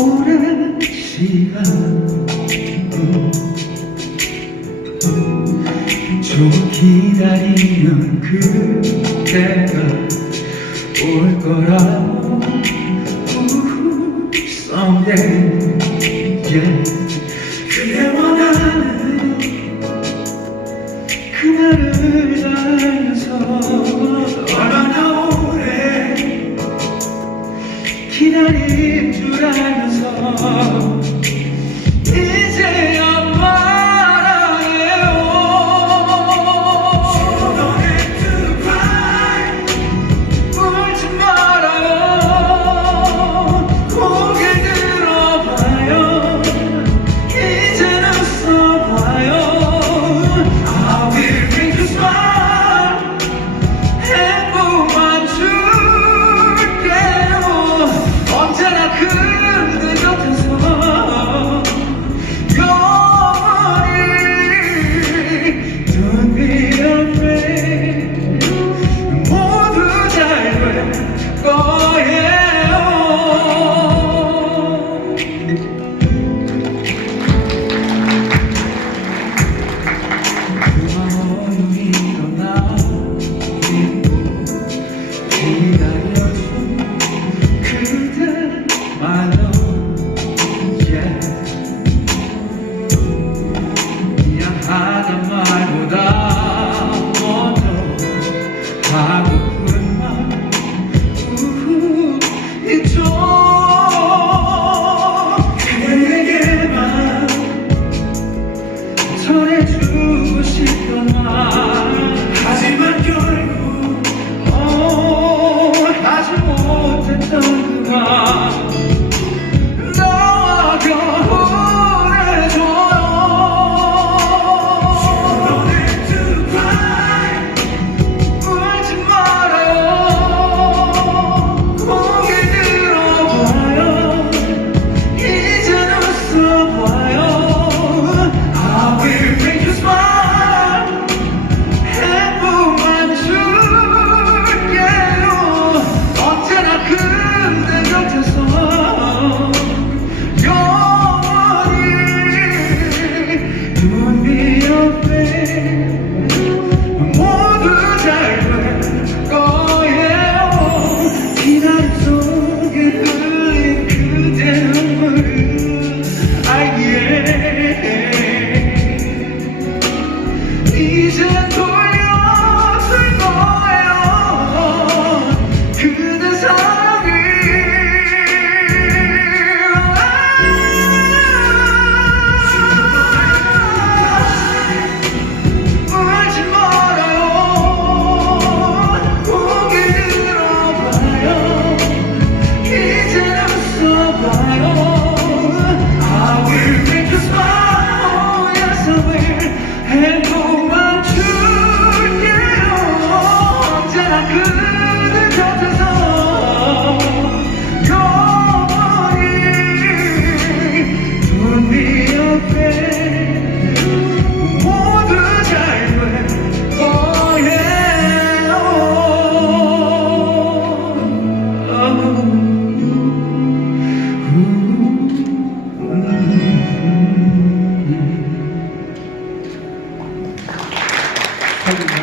오랜 시간 좀 기다리면 그때가 올 거라고 someday yeah. 그대 원하는 그날을 알면서 얼마나 오래 기다린 줄 알면서 이제야 말하네요. You don't have to cry. 울지 말아요. 고개 들어봐요. 이제는 웃어봐요. I will make you smile. 행복만 줄게요. 언제나 그대 곁에서 Don't be afraid. 모두 잘 될 거예요. 그만 일어나 기다려준 그대만로 미안하단 말보다 먼저 하고픈 말 있죠. 그대에게만 전해주고 싶던 말 하지만 결국 하지 못했던 그 말 너와 겨울에 줘요. 울지 말아요. 고개 들어봐요. 이제는 웃어봐요. I will make you smile. 행복만 줄게요. 언제나 그대 곁에서 Don't be afraid. 모두 잘 될 거예요. 기다림 속에 흘린 그대 눈물은 이제 돌려줄 거예요. 그대 사랑을 울지 말아요. 고개 들어봐요. 이제는 웃어봐요. I will make you smile. Oh yes I will. 행복만 줄게요. 언제나 그대 곁에서 영원히 Don't be afraid. 모두 잘 될 거예요. 감사합니다.